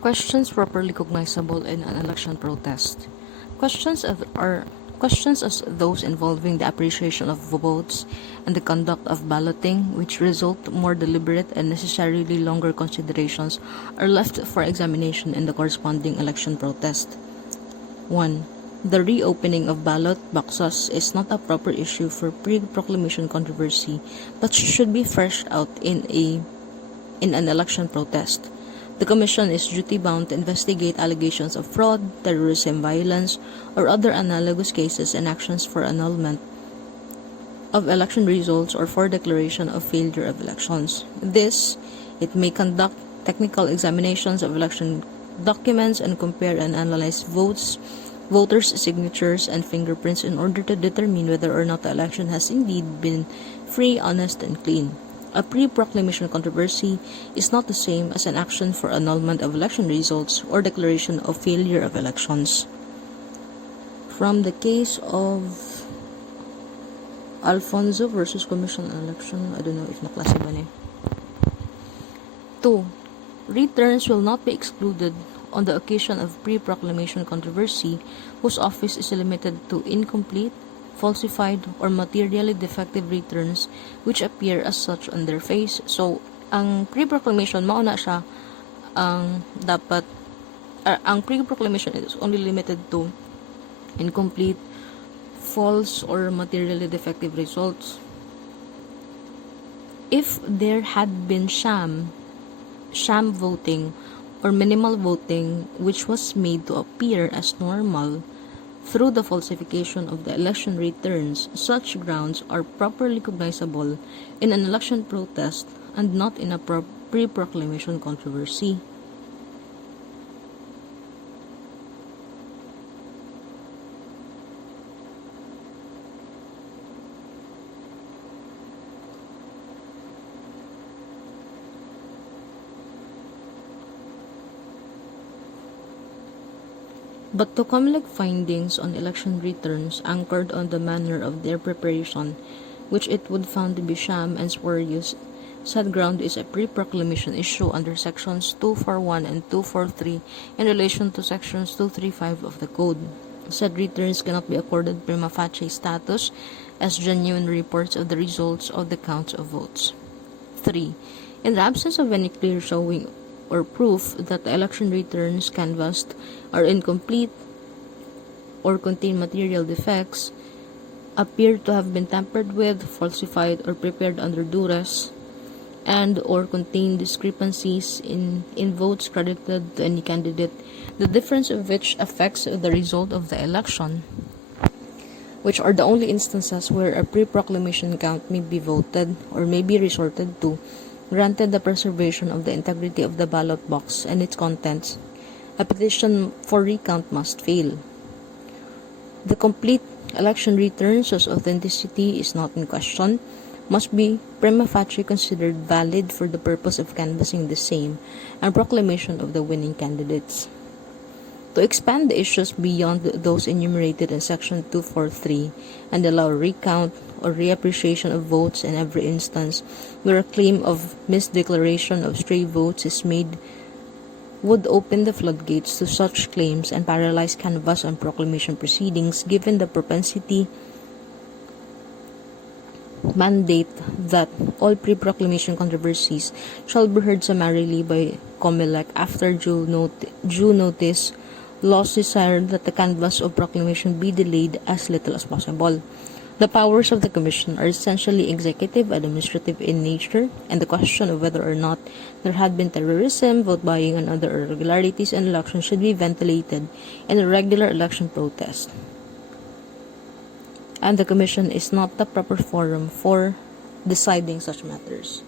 Questions properly cognizable in an election protest. Questions as those involving the appreciation of votes and the conduct of balloting, which result more deliberate and necessarily longer considerations, are left for examination in the corresponding election protest. 1. The reopening of ballot boxes is not a proper issue for pre-proclamation controversy, but should be fleshed out in an election protest. The Commission is duty-bound to investigate allegations of fraud, terrorism, violence, or other analogous cases and actions for annulment of election results or for declaration of failure of elections. It may conduct technical examinations of election documents and compare and analyze voters' signatures and fingerprints in order to determine whether or not the election has indeed been free, honest, and clean. A pre-proclamation controversy is not the same as an action for annulment of election results or declaration of failure of elections. From the case of Alfonso versus Commission on Election, I don't know if naklase ba niya. 2. Returns will not be excluded on the occasion of pre-proclamation controversy whose office is limited to incomplete, falsified, or materially defective returns which appear as such on their face. So, ang pre-proclamation, mauna siya, ang pre-proclamation is only limited to incomplete, false, or materially defective results. If there had been sham voting, or minimal voting which was made to appear as normal, through the falsification of the election returns, such grounds are properly cognizable in an election protest and not in a pre-proclamation controversy. But to COMELEC findings on election returns anchored on the manner of their preparation, which it would found to be sham and spurious, said ground is a pre-proclamation issue under sections 241 and 243 in relation to sections 235 of the Code. Said returns cannot be accorded prima facie status as genuine reports of the results of the counts of votes. 3. In the absence of any clear showing or proof that the election returns canvassed are incomplete or contain material defects, appear to have been tampered with, falsified, or prepared under duress, and or contain discrepancies in votes credited to any candidate, the difference of which affects the result of the election, which are the only instances where a pre-proclamation count may be voted or may be resorted to, granted the preservation of the integrity of the ballot box and its contents, a petition for recount must fail. The complete election returns whose authenticity is not in question must be prima facie considered valid for the purpose of canvassing the same and proclamation of the winning candidates. To expand the issues beyond those enumerated in Section 243 and allow recount or reappreciation of votes in every instance where a claim of misdeclaration of stray votes is made would open the floodgates to such claims and paralyze canvass and proclamation proceedings, given the propensity mandate that all pre-proclamation controversies shall be heard summarily by COMELEC after due notice. Laws desire that the canvass of proclamation be delayed as little as possible. The powers of the Commission are essentially executive, administrative in nature, and the question of whether or not there had been terrorism, vote buying, and other irregularities in elections should be ventilated in a regular election protest. And the Commission is not the proper forum for deciding such matters.